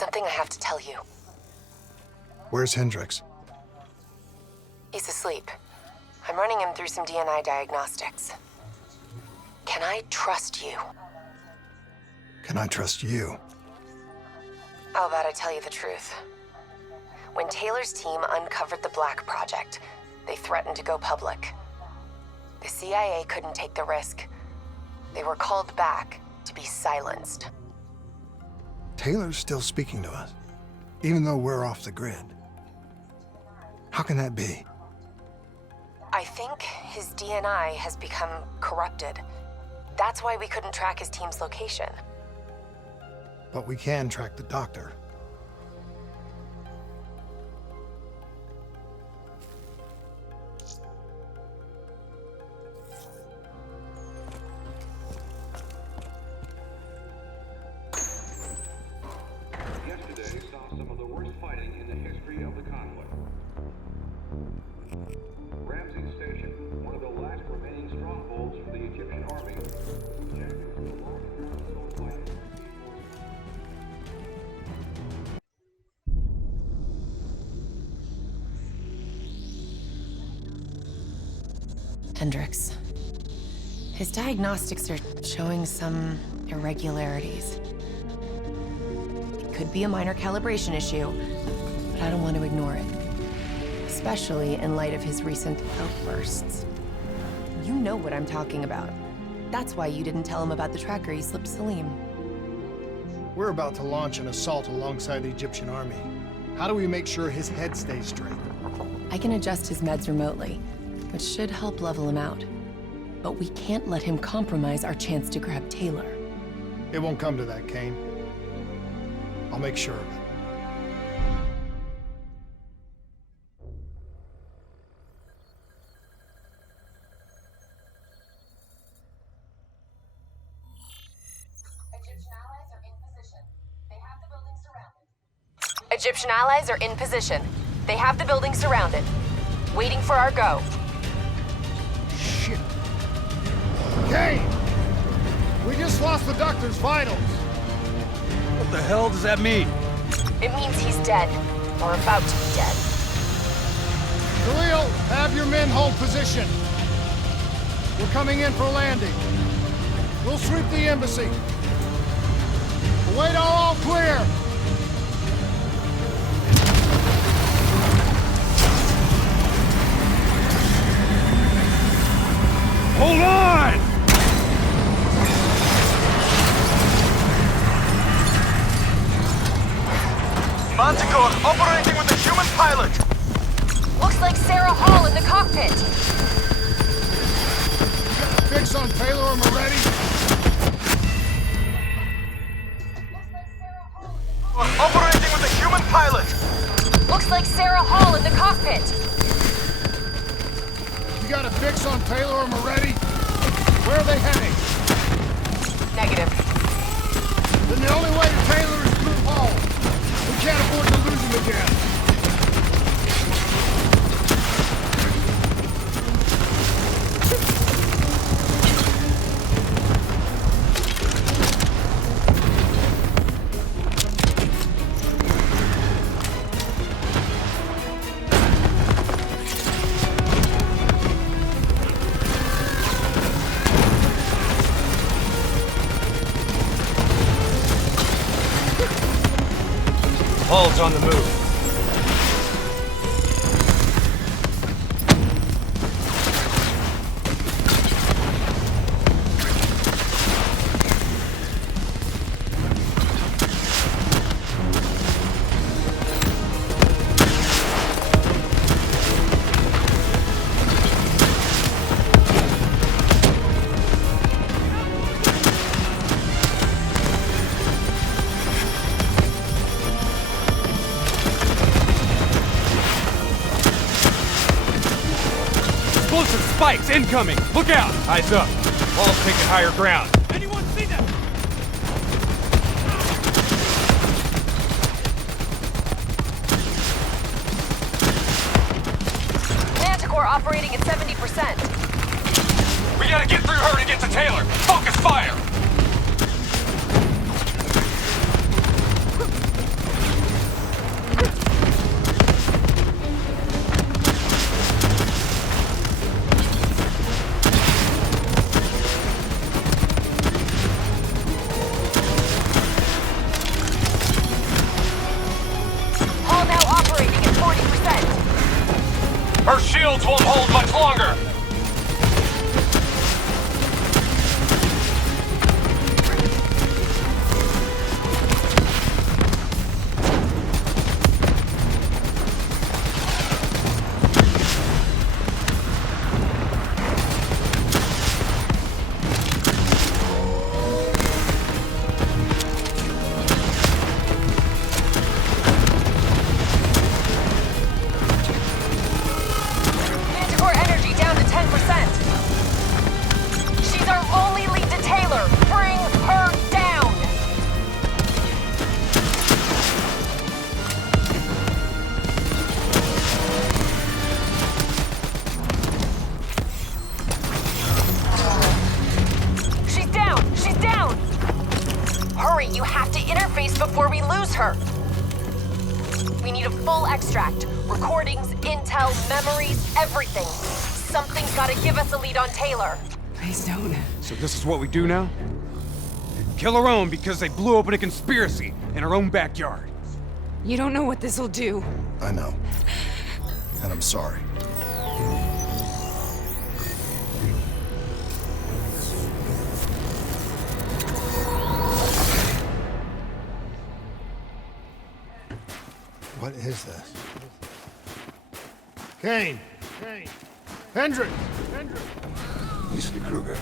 something I have to tell you. Where's Hendricks? He's asleep. I'm running him through some DNA diagnostics. Can I trust you? Can I trust you? How about I tell you the truth? When Taylor's team uncovered the Black Project, they threatened to go public. The CIA couldn't take the risk. They were called back to be silenced. Taylor's still speaking to us, even though we're off the grid. How can that be? I think his DNA has become corrupted. That's why we couldn't track his team's location. But we can track the doctor. Yesterday saw some of the worst fighting in the history of the conflict. Ramsey Station, one of the last remaining strongholds for the Egyptian army, Hendricks. His diagnostics are showing some irregularities. It could be a minor calibration issue, but I don't want to ignore it. Especially in light of his recent outbursts. You know what I'm talking about. That's why you didn't tell him about the tracker you slipped Salim. We're about to launch an assault alongside the Egyptian army. How do we make sure his head stays straight? I can adjust his meds remotely, which should help level him out. But we can't let him compromise our chance to grab Taylor. It won't come to that, Kane. I'll make sure of it. Egyptian allies are in position. They have the building surrounded. Waiting for our go. Shit. Kane! We just lost the doctor's vitals. What the hell does that mean? It means he's dead. Or about to be dead. Khalil, have your men hold position. We're coming in for landing. We'll sweep the embassy. Wait all clear. Hold on! Manticore operating with a human pilot! Looks like Sarah Hall in the cockpit! Fix on Taylor and Moretti. Operating with a human pilot! Looks like Sarah Hall in the cockpit! You got a fix on Taylor and Moretti? Where are they heading? Negative. Then the only way to Taylor is through Hall. We can't afford to lose him again. Hall's on the move. Explosive spikes incoming! Look out! Eyes up. Hall's taking higher ground. Anyone see them? Manticore operating at 70%. We gotta get through her to get to Taylor! Focus fire! Hurry, you have to interface before we lose her. We need a full extract. Recordings, intel, memories, everything. Something's gotta give us a lead on Taylor. Please don't. So this is what we do now? Kill our own because they blew open a conspiracy in our own backyard. You don't know what this'll do. I know. And I'm sorry. What is this? Kane! Hendrik! Mr. Kruger,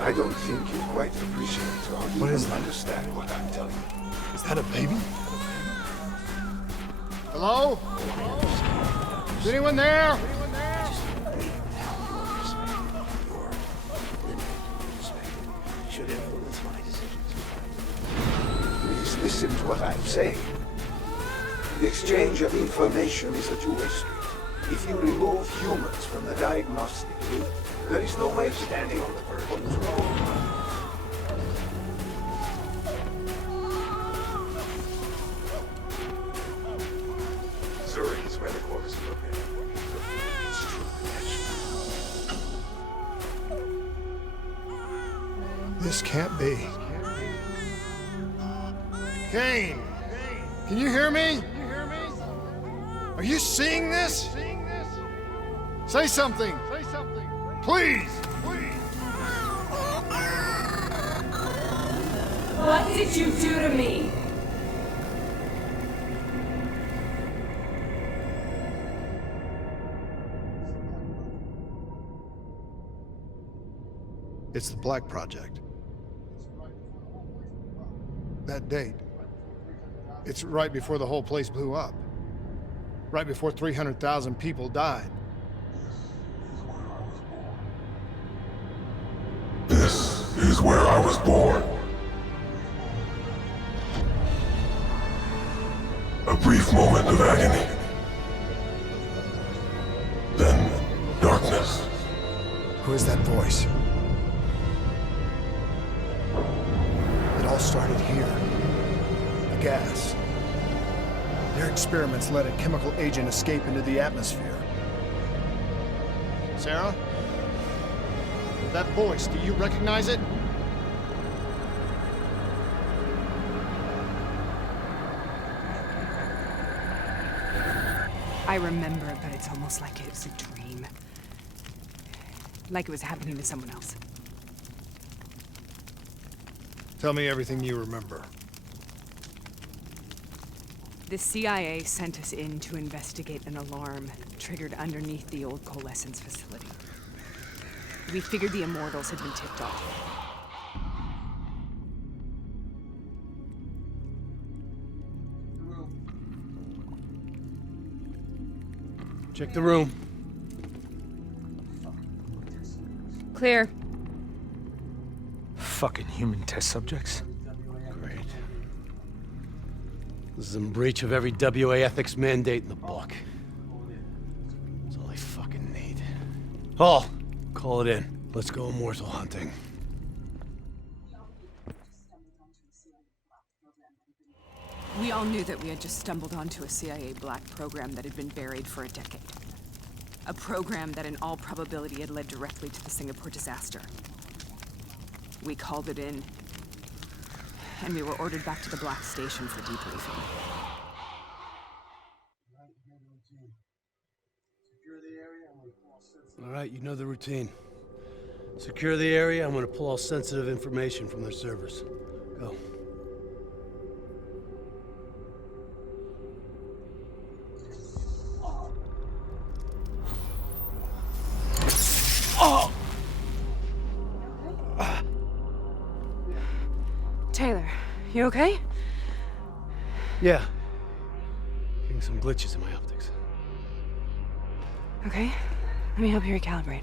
I don't think you quite appreciate or What is even that? understand what I'm telling you. Is that a baby? Hello? Is anyone there? Should influence my decisions. Please listen to what I'm saying. The exchange of information is a two-way street. If you remove humans from the diagnostic loop, there is no way of standing on the person's road. Zurich is where the corpus is located. It's true. This can't be. Kane! Can you hear me? Are you seeing this? Say something! Please! What did you do to me? It's the Black Project. That date. It's right before the whole place blew up. Right before 300,000 people died. This is where I was born. A brief moment of agony. Then darkness. Who is that voice? It all started here. The gas. Their experiments let a chemical agent escape into the atmosphere. Sarah? That voice, do you recognize it? I remember, but it's almost like it was a dream. Like it was happening to someone else. Tell me everything you remember. The CIA sent us in to investigate an alarm triggered underneath the old coalescence facility. We figured the Immortals had been tipped off. Check the room. Clear. Fucking human test subjects. Great. This is in breach of every WA ethics mandate in the book. That's all I fucking need. Hall, call it in. Let's go immortal hunting. We all knew that we had just stumbled onto a CIA black program that had been buried for a decade. A program that in all probability had led directly to the Singapore disaster. We called it in, and we were ordered back to the Black Station for debriefing. All right, you know the routine. Secure the area. I'm gonna pull all sensitive information from their servers. Go. Taylor, you okay? Yeah. Getting some glitches in my optics. Okay, let me help you recalibrate.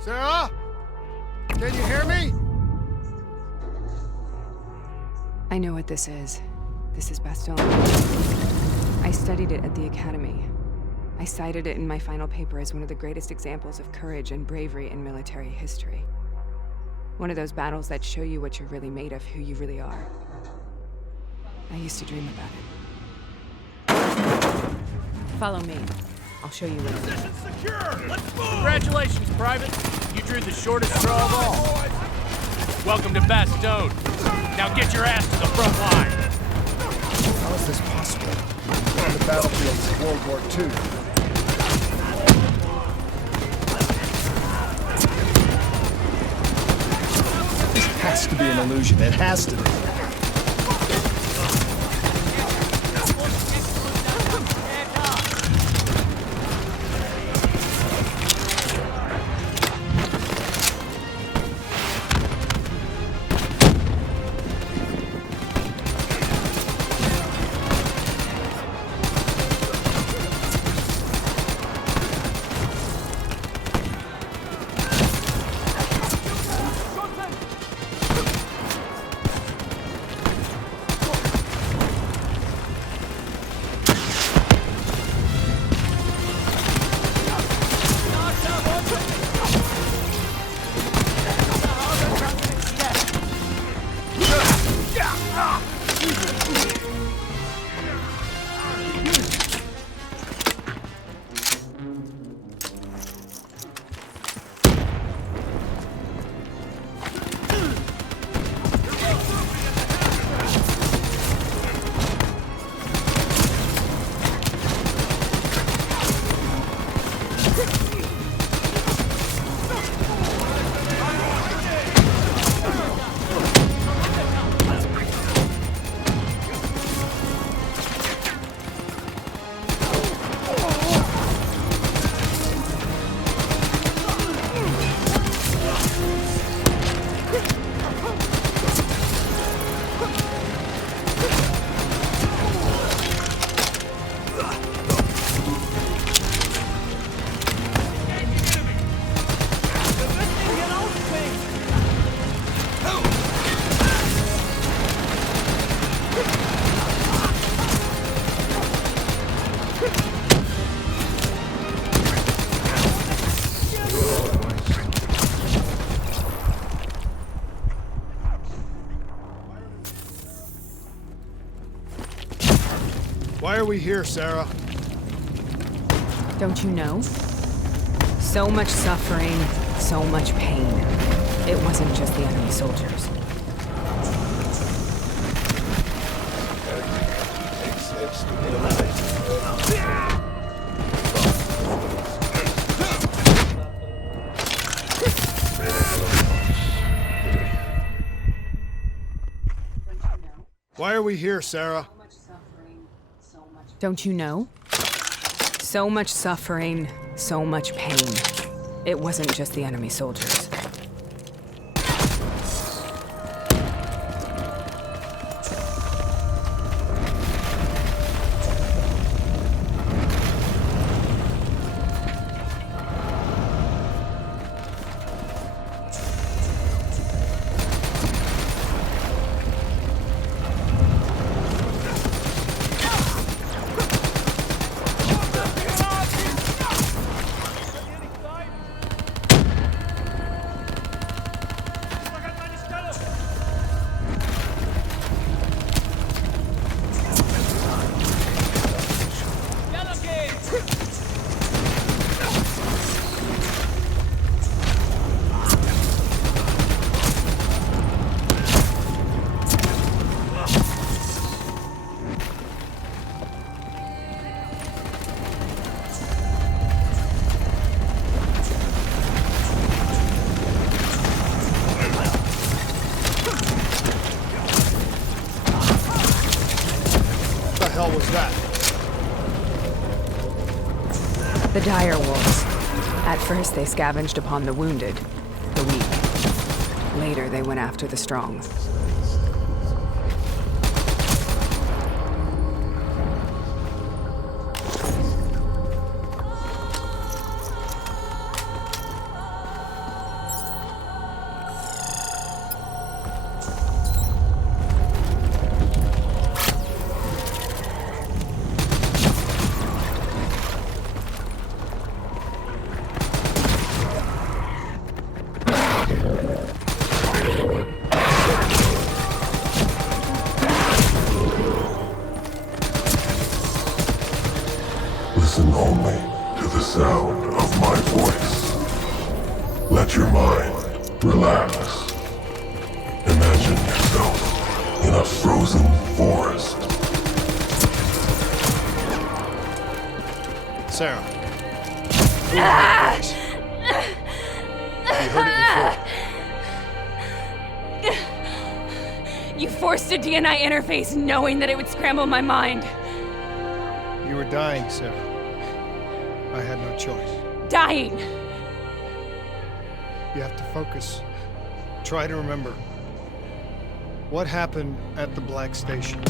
Sarah? Can you hear me? I know what this is. This is Bastogne. I studied it at the Academy. I cited it in my final paper as one of the greatest examples of courage and bravery in military history. One of those battles that show you what you're really made of, who you really are. I used to dream about it. Follow me. I'll show you where. Position secure! Let's move! Congratulations, Private. You drew the shortest straw of all. Welcome to Bastogne. Now get your ass to the front line. How is this possible? We're on the battlefield of World War II. This has to be an illusion. It has to be. Why are we here, Sarah? Don't you know? So much suffering, so much pain. It wasn't just the enemy soldiers. Why are we here, Sarah? Don't you know? So much suffering, so much pain. It wasn't just the enemy soldiers. What the hell was that? The dire wolves. At first they scavenged upon the wounded, the weak. Later they went after the strong. Listen only to the sound of my voice. Let your mind relax. Imagine yourself in a frozen forest. Sarah. Have you heard it before? You forced a DNI interface knowing that it would scramble my mind. You were dying, Sarah. I had no choice. Dying! You have to focus. Try to remember. What happened at the Black Station?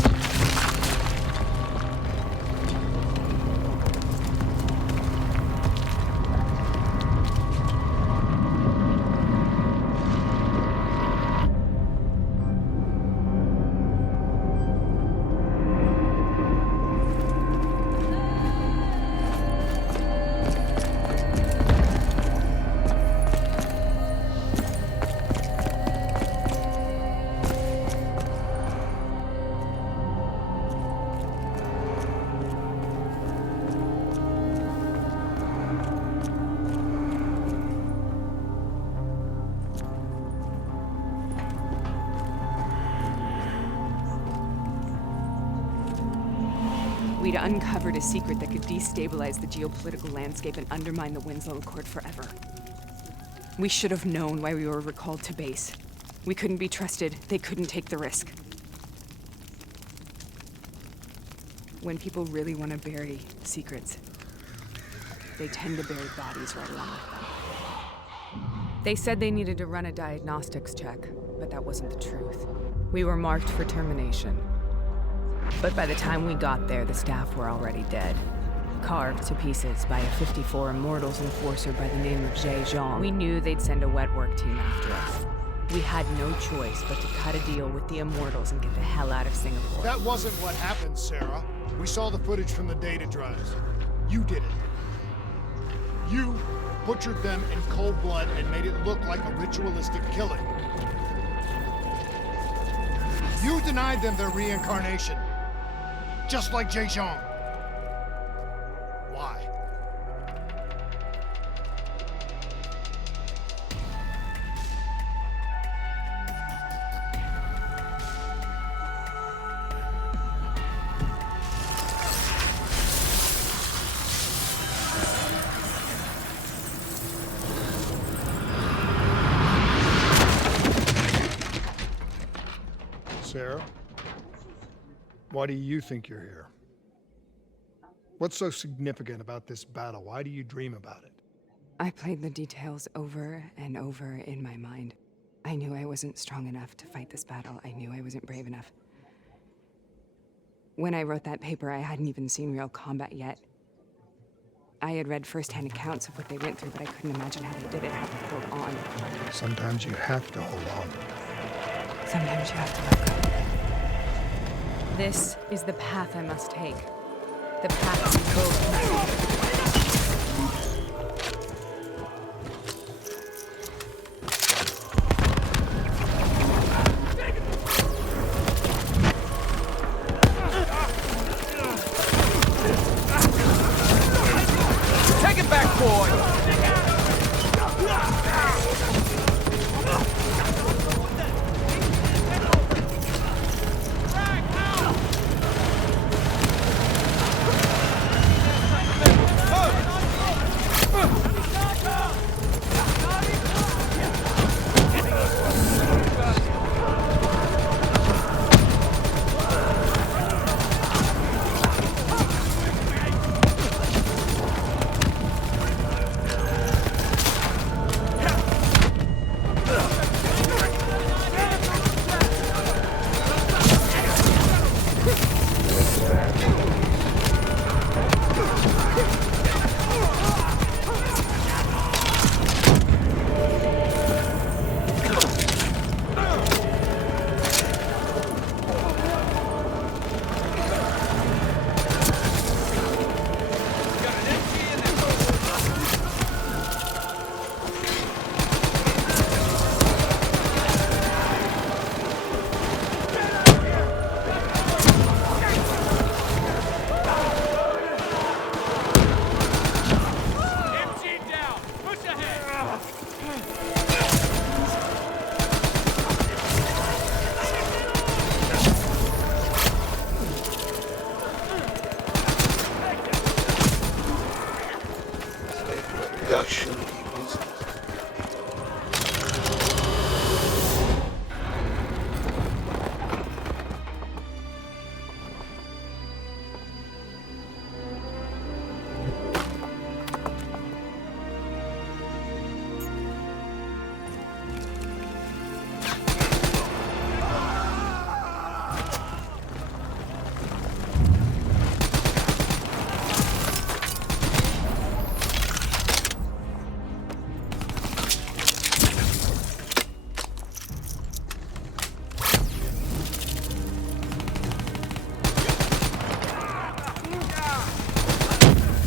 We'd uncovered a secret that could destabilize the geopolitical landscape and undermine the Winslow Accord forever. We should have known why we were recalled to base. We couldn't be trusted. They couldn't take the risk. When people really want to bury secrets, they tend to bury bodies right along with them. They said they needed to run a diagnostics check, but that wasn't the truth. We were marked for termination. But by the time we got there, the staff were already dead. Carved to pieces by a 54 Immortals enforcer by the name of Jay Zhang. We knew they'd send a wet work team after us. We had no choice but to cut a deal with the Immortals and get the hell out of Singapore. That wasn't what happened, Sarah. We saw the footage from the data drives. You did it. You butchered them in cold blood and made it look like a ritualistic killing. You denied them their reincarnation. Just like Jay Zhang. Why? Sarah? Why do you think you're here? What's so significant about this battle? Why do you dream about it? I played the details over and over in my mind. I knew I wasn't strong enough to fight this battle. I knew I wasn't brave enough. When I wrote that paper, I hadn't even seen real combat yet. I had read first-hand accounts of what they went through, but I couldn't imagine how they did it, how they held on. Sometimes you have to hold on. Sometimes you have to let go. This is the path I must take. The path we both must take. Take it back, boy!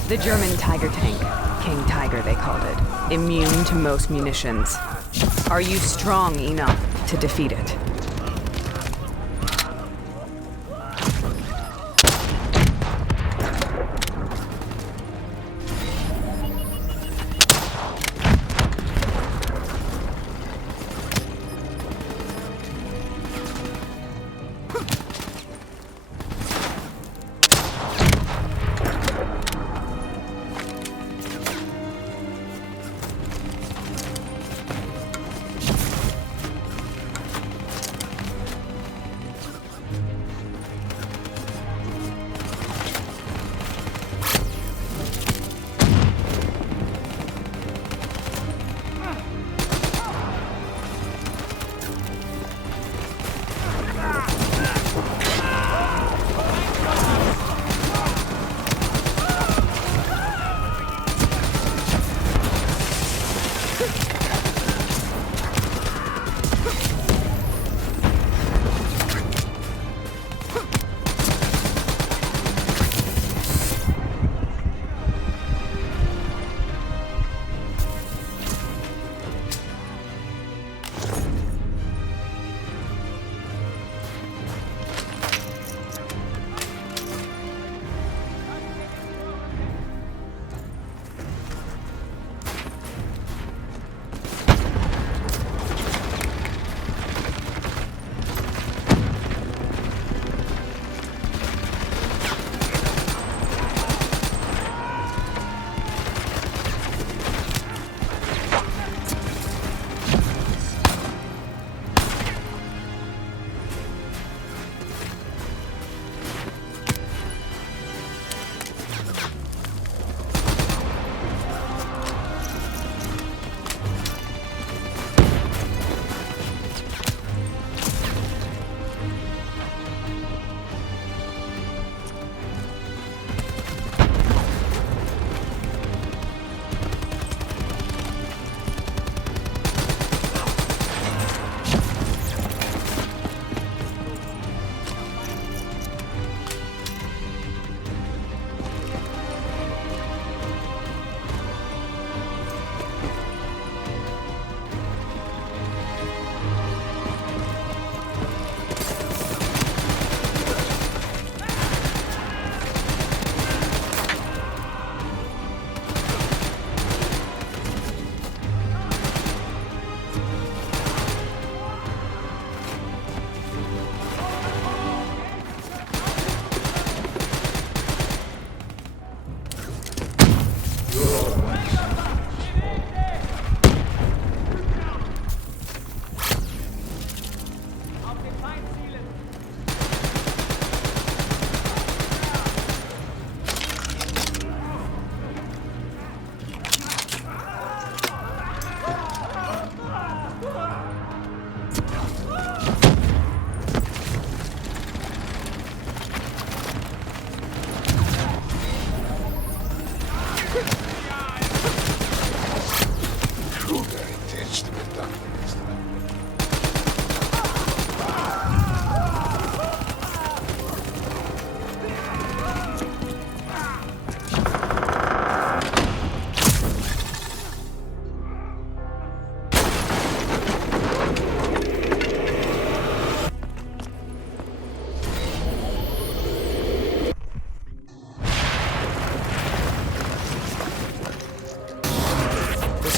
The German Tiger tank. King Tiger, they called it. Immune to most munitions. Are you strong enough to defeat it?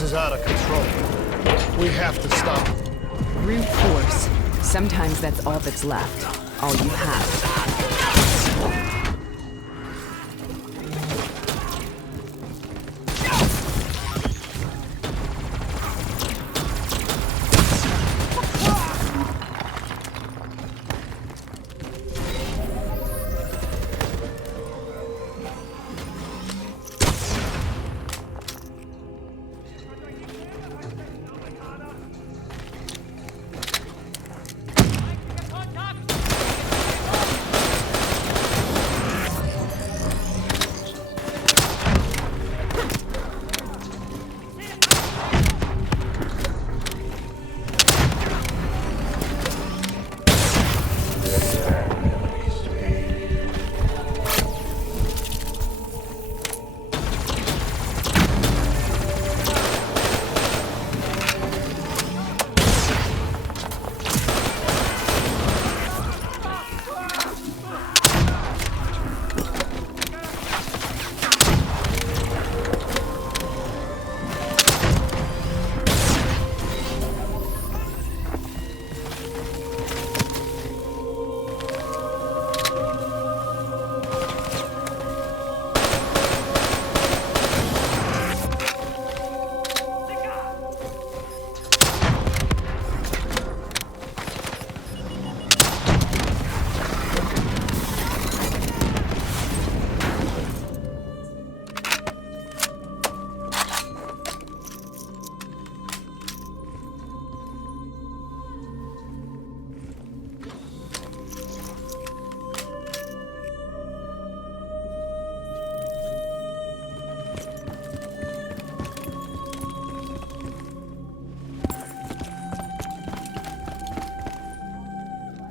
Is out of control. We have to stop it. Brute force. Sometimes that's all that's left. All you have.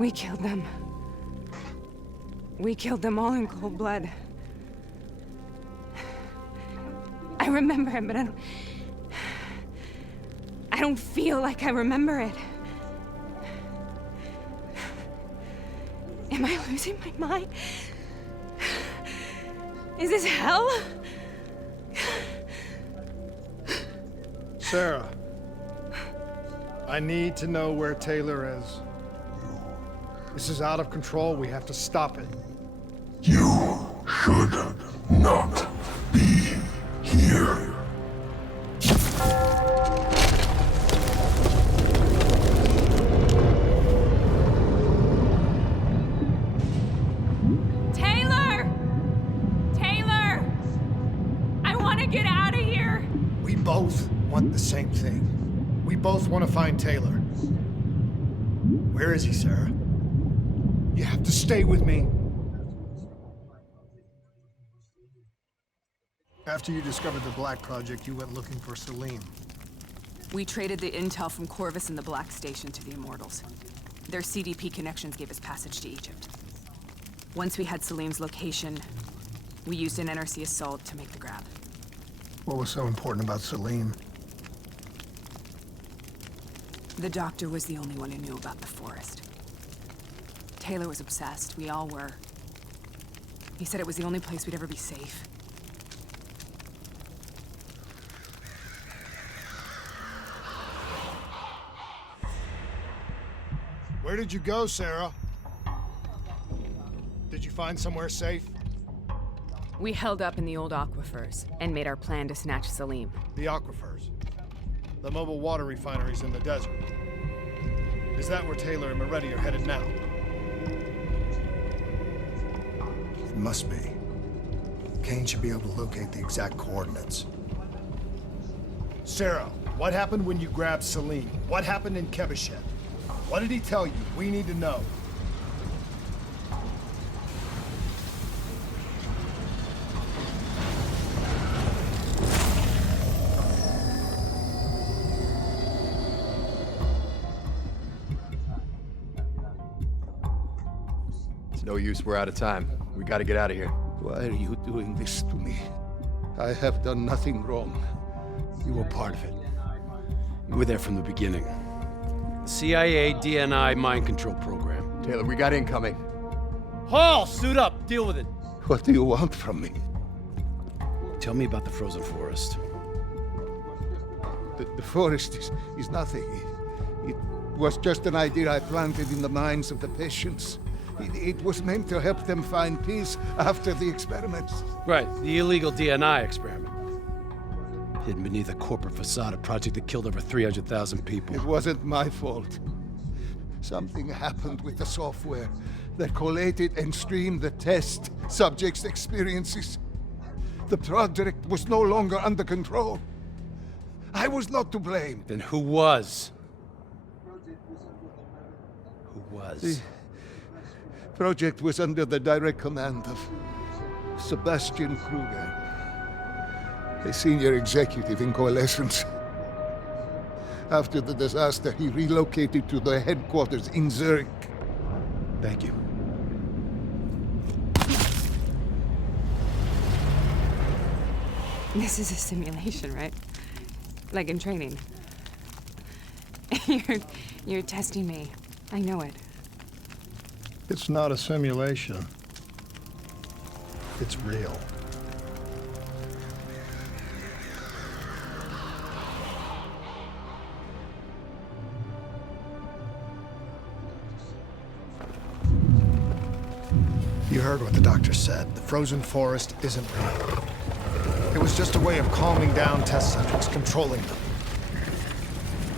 We killed them. We killed them all in cold blood. I remember it, but I don't feel like I remember it. Am I losing my mind? Is this hell? Sarah, I need to know where Taylor is. This is out of control. We have to stop it. You should not be here. Taylor! Taylor! I want to get out of here! We both want the same thing. We both want to find Taylor. Where is he, Sarah? You have to stay with me. After you discovered the Black Project, you went looking for Salim. We traded the intel from Corvus and the Black Station to the Immortals. Their CDP connections gave us passage to Egypt. Once we had Salim's location, we used an NRC assault to make the grab. What was so important about Salim? The doctor was the only one who knew about the forest. Taylor was obsessed. We all were. He said it was the only place we'd ever be safe. Where did you go, Sarah? Did you find somewhere safe? We held up in the old aquifers and made our plan to snatch Salim. The aquifers. The mobile water refineries in the desert. Is that where Taylor and Moretti are headed now? It must be. Kane should be able to locate the exact coordinates. Sarah, what happened when you grabbed Salim? What happened in Kebashet? What did he tell you? We need to know. It's no use, we're out of time. We gotta get out of here. Why are you doing this to me? I have done nothing wrong. You were part of it. You were there from the beginning. CIA DNI mind control program. Taylor, we got incoming. Hall, suit up. Deal with it. What do you want from me? Tell me about the frozen forest. The forest is nothing. It was just an idea I planted in the minds of the patients. It was meant to help them find peace after the experiments. Right, the illegal DNI experiment. Hidden beneath a corporate facade, a project that killed over 300,000 people. It wasn't my fault. Something happened with the software that collated and streamed the test subjects' experiences. The project was no longer under control. I was not to blame. Then who was? Who was? The project was under the direct command of Sebastian Kruger, a senior executive in Coalescence. After the disaster, he relocated to the headquarters in Zurich. Thank you. This is a simulation, right? Like in training. You're testing me. I know it. It's not a simulation. It's real. You heard what the doctor said. The frozen forest isn't real. It was just a way of calming down test subjects, controlling them.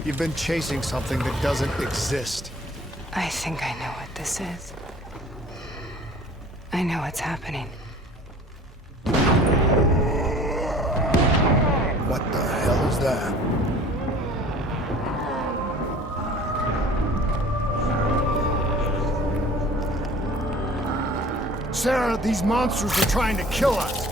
You've been chasing something that doesn't exist. I think I know what this is. I know what's happening. What the hell is that? Sarah, these monsters are trying to kill us.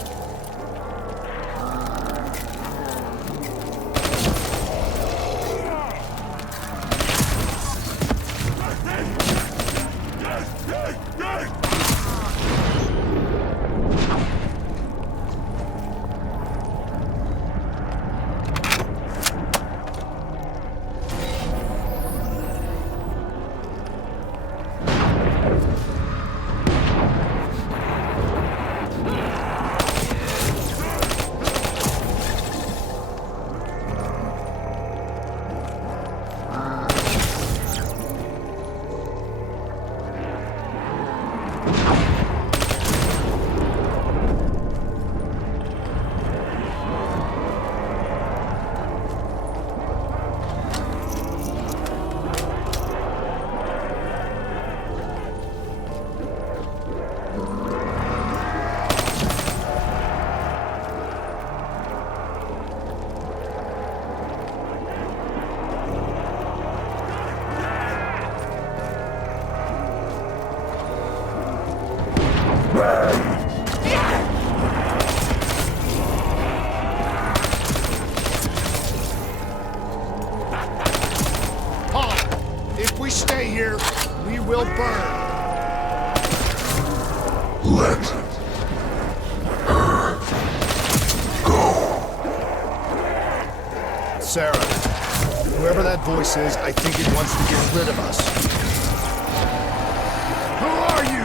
Paul, if we stay here, we will burn. Let her go. Sarah, whoever that voice is, I think it wants to get rid of us. Who are you?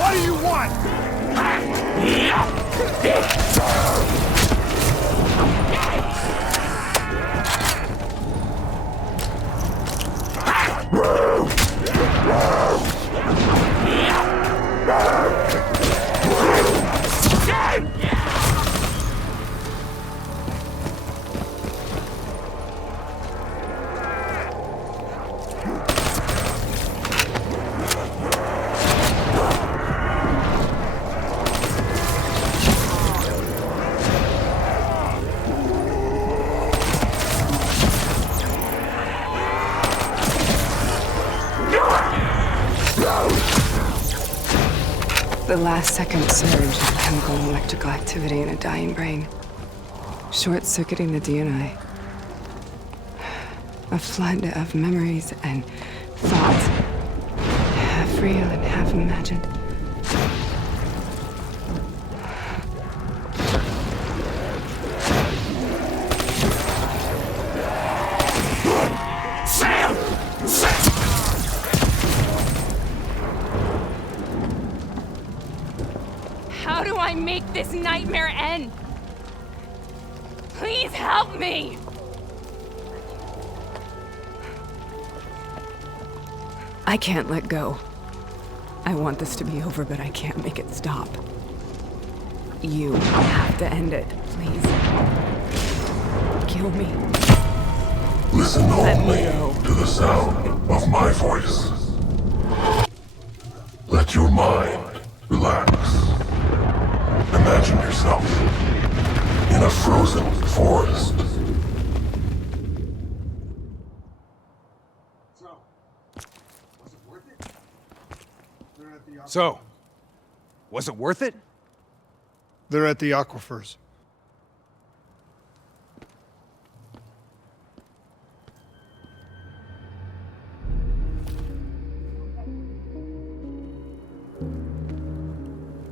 What do you want? The last second surge of chemical and electrical activity in a dying brain. Short-circuiting the DNA. A flood of memories and thoughts. Half real and half imagined. How do I make this nightmare end? Please help me! I can't let go. I want this to be over, but I can't make it stop. You have to end it, please. Kill me. Listen Let me only go. to the sound of my voice. Let your mind relax. Imagine yourself in a frozen forest. So, was it worth it? They're at the aquifers.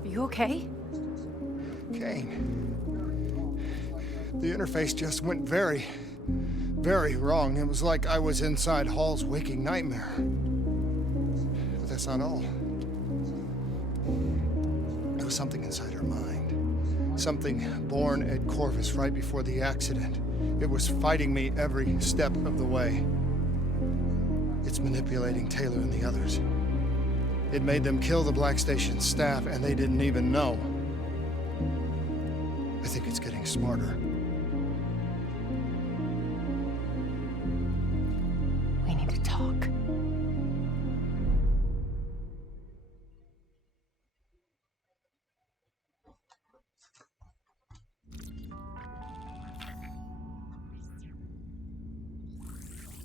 You okay? Kane. The interface just went very, very wrong. It was like I was inside Hall's waking nightmare. But that's not all. It was something inside her mind. Something born at Corvus right before the accident. It was fighting me every step of the way. It's manipulating Taylor and the others. It made them kill the Black Station staff, and they didn't even know. I think it's getting smarter.